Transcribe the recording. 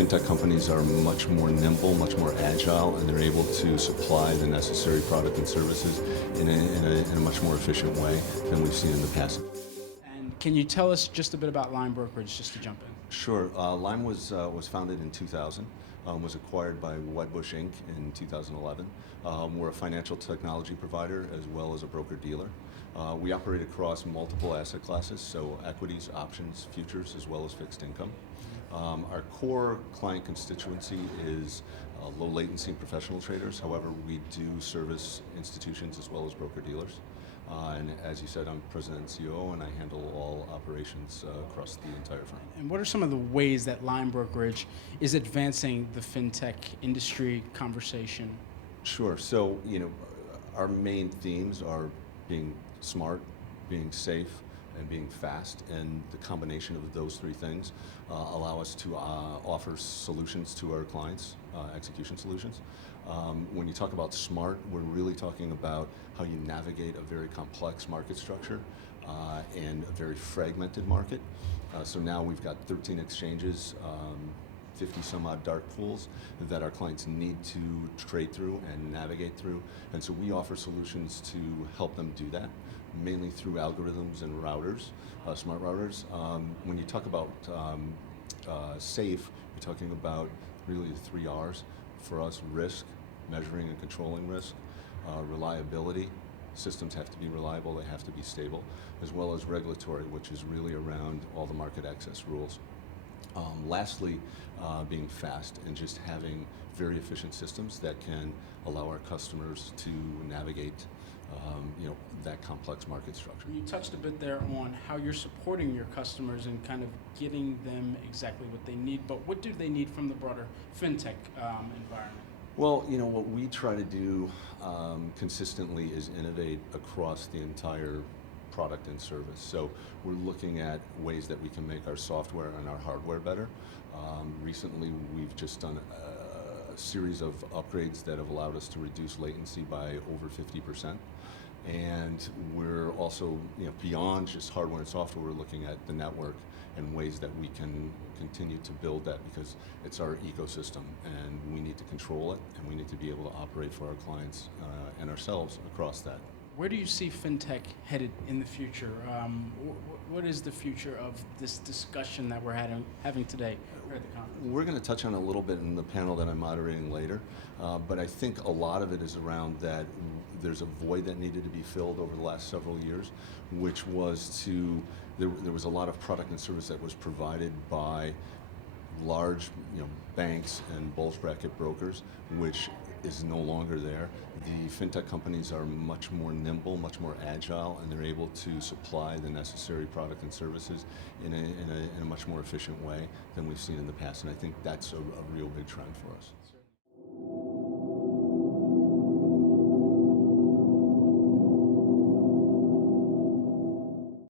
FinTech companies are much more nimble, much more agile, and they're able to supply the necessary product and services in a much more efficient way than we've seen in the past. And can you tell us just a bit about Lime Brokerage, just to jump in? Sure. Lime was founded in 2000, was acquired by Wedbush Inc. in 2011. We're a financial technology provider as well as a broker-dealer. We operate across multiple asset classes, so equities, options, futures, as well as fixed income. Our core client constituency is low latency professional traders. However, we do service institutions as well as broker-dealers. And as you said, I'm president and CEO, and I handle all operations across the entire firm. And what are some of the ways that Lime Brokerage is advancing the fintech industry conversation? Sure. So, our main themes are being smart, being safe, and being fast, and the combination of those three things allow us to offer solutions to our clients, execution solutions. When you talk about smart, we're really talking about how you navigate a very complex market structure and a very fragmented market. So now we've got 13 exchanges, 50 some odd dark pools that our clients need to trade through and navigate through. And so we offer solutions to help them do that, mainly through algorithms and routers, smart routers. When you talk about safe, you're talking about really the three R's. For us, risk, measuring and controlling risk, reliability. Systems have to be reliable, they have to be stable, as well as regulatory, which is really around all the market access rules. Lastly, being fast and just having very efficient systems that can allow our customers to navigate that complex market structure. You touched a bit there on how you're supporting your customers and kind of getting them exactly what they need, but what do they need from the broader fintech environment? Well, what we try to do consistently is innovate across the entire product and service. So we're looking at ways that we can make our software and our hardware better. Recently, we've just done a series of upgrades that have allowed us to reduce latency by over 50%. And we're also, beyond just hardware and software, we're looking at the network and ways that we can continue to build that, because it's our ecosystem and we need to control it and we need to be able to operate for our clients and ourselves across that. Where do you see fintech headed in the future? What is the future of this discussion that we're having today here at the conference? We're going to touch on it a little bit in the panel that I'm moderating later, but I think a lot of it is around that there's a void that needed to be filled over the last several years, which was there was a lot of product and service that was provided by large banks and bulge bracket brokers, which is no longer there. The fintech companies are much more nimble, much more agile, and they're able to supply the necessary product and services in a much more efficient way than we've seen in the past. And I think that's a real big trend for us.